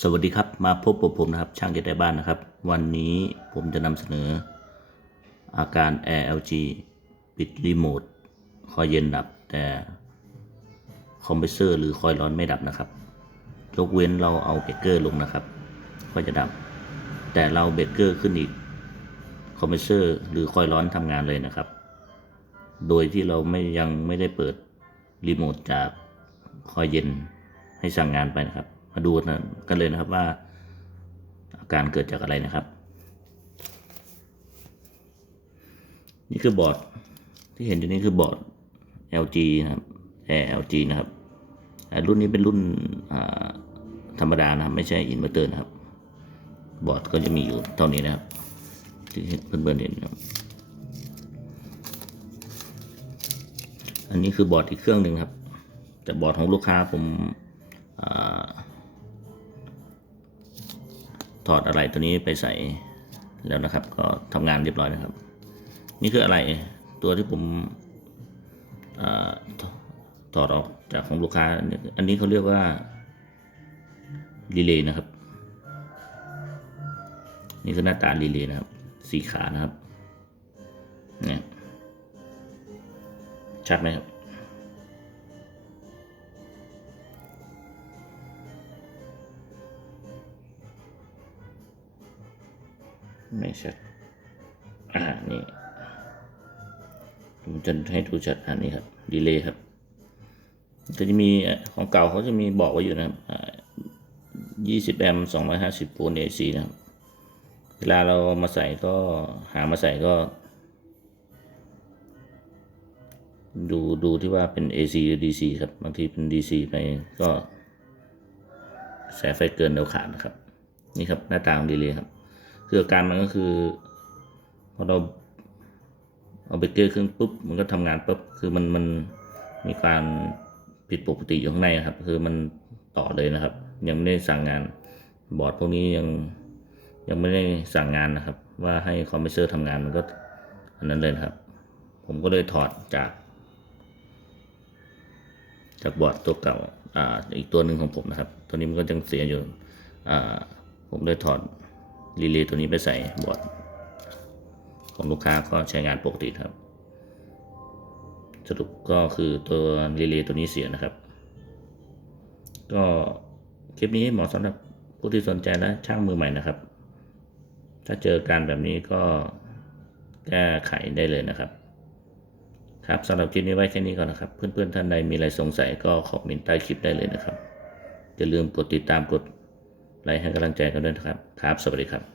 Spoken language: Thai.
สวัสดีครับ มาพบกับผมนะครับ ช่างเจ็ดได้บ้านนะครับ วันนี้ผมจะนำเสนอ อาการ Air LG ปิดรีโมทคอยเย็นดับ แต่คอมเพรสเซอร์หรือคอยร้อนไม่ดับนะครับ ยกเว้นเราเอาเบรกเกอร์ลงนะครับก็จะดับ แต่เราเบรกเกอร์ขึ้นอีกคอมเพรสเซอร์หรือคอยร้อนทำงานเลยนะครับ โดยที่เราไม่ยังไม่ได้เปิดรีโมทจากคอยเย็นให้สั่งงานไปนะครับ มาดูกันเลยนะครับว่าอาการเกิดจากอะไรนะครับ นี่คือบอร์ดที่เห็นอยู่นี้คือบอร์ด LG นะครับ LG นะครับรุ่นนี้เป็นรุ่นธรรมดานะครับ ไม่ใช่อินเวอร์เตอร์นะครับ บอร์ดก็จะมีอยู่เท่านี้นะครับ ที่เพื่อนๆเห็นนะครับอันนี้คือบอร์ดอีกเครื่องหนึ่งครับ แต่บอร์ดของลูกค้าผม ถอดอะไรตัวนี้ไปใส่แล้วนะครับ ก็ทำงานเรียบร้อยนะครับ นี่คืออะไรตัวที่ผมอาถถอดออกจากของลูกค้า อันนี้เขาเรียกว่ารีเลย์นะครับ นี่คือหน้าตารีเลย์นะครับ สีขานะครับเนี่ยชัดไหมครับ ไม่ชัด อ่า นี่ผมจะให้ดูชัดอันนี้ครับดีเลย์ครับก็จะมีของเก่าเขาจะมีบอกไว้อยู่นะครับยี่สิบแอมสองร้อยห้าสิบโวลต์เอซีนะครับ เวลาเรามาใส่ก็หามาใส่ก็ ดูดูที่ว่าเป็น AC หรือ DC ครับ บางทีเป็น DC ไปก็สายไฟเกินเดี๋ยวขาดนะครับ นี่ครับหน้าตาของดีเลย์ครับ คืออาการมันก็คือพอเราเอาเบรกเกอร์ขึ้นปุ๊บมันก็ทำงานปุ๊บคือมันมันมีการผิดปกติอยู่ข้างในครับ คือมันต่อเลยนะครับ ยังไม่ได้สั่งงานบอร์ดพวกนี้ยังยังไม่ได้สั่งงานนะครับ ว่าให้คอมเพรสเซอร์ทำงานมันก็อันนั้นเลยครับ ผมก็เลยถอดจาก จากบอร์ดตัวเก่าอ่าอีกตัวหนึ่งของผมนะครับ ตัวนี้มันก็ยังเสียอยู่อ่าผมเลยถอด รีเลย์ตัวนี้ไปใส่บอร์ดของลูกค้าก็ใช้งานปกติครับ สรุปก็คือตัวรีเลย์ตัวนี้เสียนะครับ ก็คลิปนี้เหมาะสำหรับผู้ที่สนใจและช่างมือใหม่นะครับ ถ้าเจอการแบบนี้ก็แก้ไขได้เลยนะครับ ครับสำหรับคลิปนี้ไว้แค่นี้ก่อนนะครับ เพื่อนๆท่านใดมีอะไรสงสัยก็คอมเมนต์ใต้คลิปได้เลยนะครับอย่าลืมกดติดตามกด ไลค์ให้กำลังใจกันด้วยนะครับ ครับ สวัสดีครับ